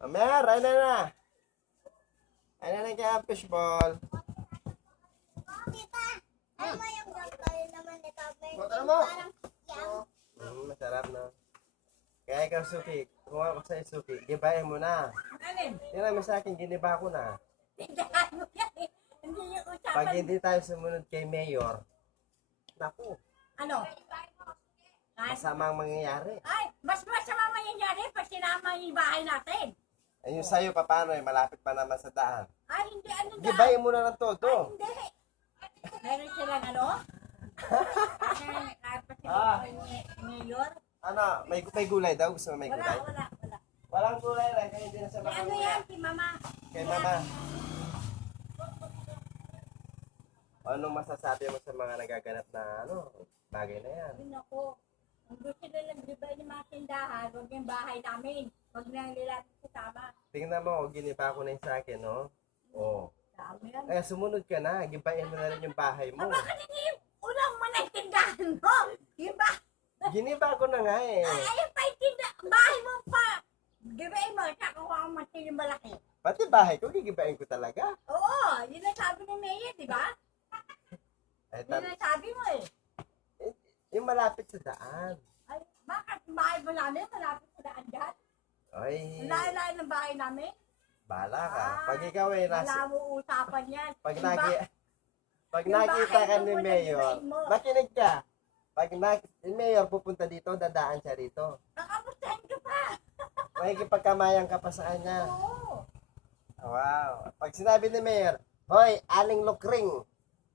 Mer, ayun na. Ayun na kaya fishball. Tita, ano mo yung gagawin naman ito? Motor mo. Parang yam. Masarap na. Kaya ikaw, Suki. Kung ako sa'yo, Suki, gibahin mo na. Tira mo sa akin, giniba ko na. Hindi yung usapan. Pag hindi tayo sumunod kay Mayor, naku, Ano? masama ang mangyayari. Ay, mas masama mangyayari pag sinama yung bahay natin. Ay, yung sa'yo, paano eh, malapit pa naman sa daan. Ay, hindi, ano na? Gibahin mo na ng Ay, todo. hindi. Meron silang ano? Ah. Mayor? Ano, may gulay daw? Gusto mo may Wala, gulay? wala. Walang gulay lang, kaya hindi na siya May ano makamuya. yan, si mama. Kay Mama. Anong masasabi mo sa mga nagaganap na bagay na yan? Yun ako. Ang gusto nilang gibay ng mga tindahan, huwag yung bahay namin. Huwag na nila kasama. Tingnan mo, giniba ko na yung sa akin, no? Oo. Dami yan. Eh, sumunod ka na. Gibayin mo na rin yung bahay mo. Bakit hindi yung unang mo na yung tindahan mo? Yung bahay. Giniba ko na nga eh. Ayun pa yung tindahan. Bahay mo pa. Gibay mo, kakuha ko man yung malaki. Pati bahay ko, gigibayin ko talaga. Oo, yun ang sabi ni Mayor, di ba? Eh, Yun ang sabi mo eh. yung malapit sa daan. Ay, bakit bahay mo namin? Malapit sa daan dyan. Ay, Ang layo-layo ng bahay namin. bala ka. Pag ikaw ay Wala nasa... mo usapan yan. Pag Yung pag yung nakita bahay ka mo ni muna, Mayor, gibayin mo. makinig ka. Pag si Mayor pupunta dito, dadaan siya rito. Kakamustahin ka pa. Makikipagkamayan ka pa sa kanya. Oo. Wow. Pag sinabi ni Mayor, hoy, Aling Lukring,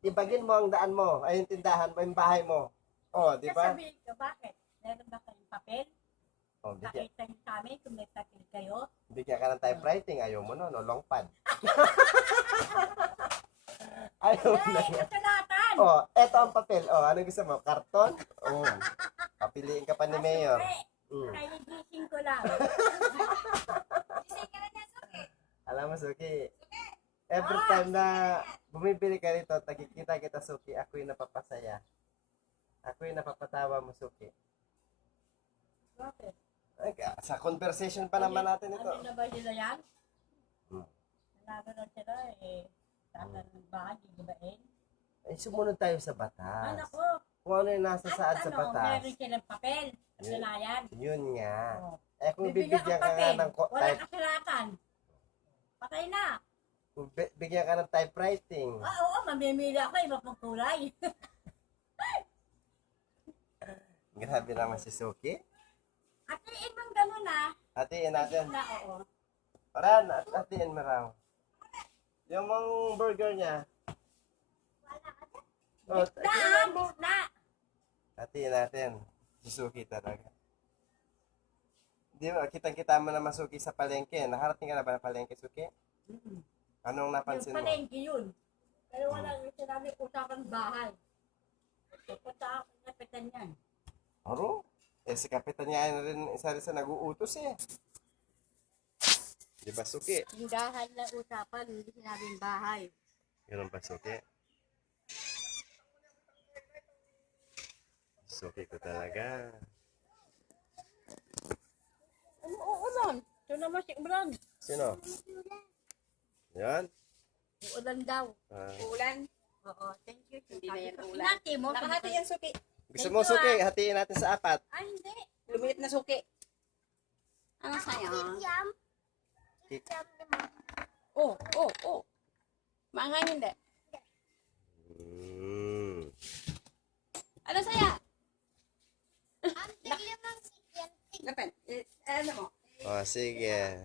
ibagin mo ang daan mo, ay yung tindahan mo, yung bahay mo. Oh, di ba? Sasabihin ka, bakit? Meron ba kayong papel? Oh, bigyan, Pakita niyo sa amin kung may papel kayo. bigyan ka ng typewriting, ayaw mo no, long pad. Ayaw mo na Ay, yan. kasulatan! Oh, eto ang papel. Oh, ano gusto mo? Karton? Oh. Papiliin ka pa ni Mayor. Kaya gising ko lang. Alam mo, Suki, every time na bumibili ka rito, tagkikita kita, Suki, ako'y napapasaya. Ako'y napapatawa mo, Suki. Bakit? Ay, sa conversation pa naman natin ito. Ano na ba sila yan? Hmm. Nagano'n sila eh. Saan ng bahay, gigibain? Ay, sumunod tayo sa batas. Ano ko? Kung ano yung nasa saad sa batas, meron silang papel. Kasalayan. yun nga. Oh. Eh, kung Bibigyan bibigyan ka ka nga papel. ng Walang kasulatan. Patay na. kung bigyan ka ng typewriting, Ah, oo, mamimili ako. Iba pang kulay. grabe naman si Suki. At ibang gano'n na. Hatiin natin. Na, oo. Paran, hatiin mo raw. Yung mga burger niya. Oh, Na! hatiin natin. Si Suki talaga. Di ba, kitang-kita mo na Suki sa palengke. Nakarating ka na ba ng palengke, Suki? Anong napansin Yung mo? palengke yun. Pero walang sinabi usapan bahay. Punta ako sa kapitan yan. Aro? Eh, si Kapitan niya ay rin isa rin sa nag-uutos eh. Di ba, Suki? Tindahan na usapan, hindi sinabing bahay. Ganun ba, Suki? Suki ko talaga. Ano uulan? Ito naman si Umran. Sino? Yan? Uulan daw. Ulan. Oo, thank you. Hindi na yan ulan. Nati mo. Nakahati yan, Suki. Gusto mo, Suki? Hatiin natin sa apat. Ay, hindi. Lumiit na Suki. Ano sa'yo? Yam. Kik- Yam naman. Oh, oh, oh. Maanghang hindi. Mm. Ano sa'yo? Ang tigil naman chicken. Lapan. Ano mo? Oh, sige.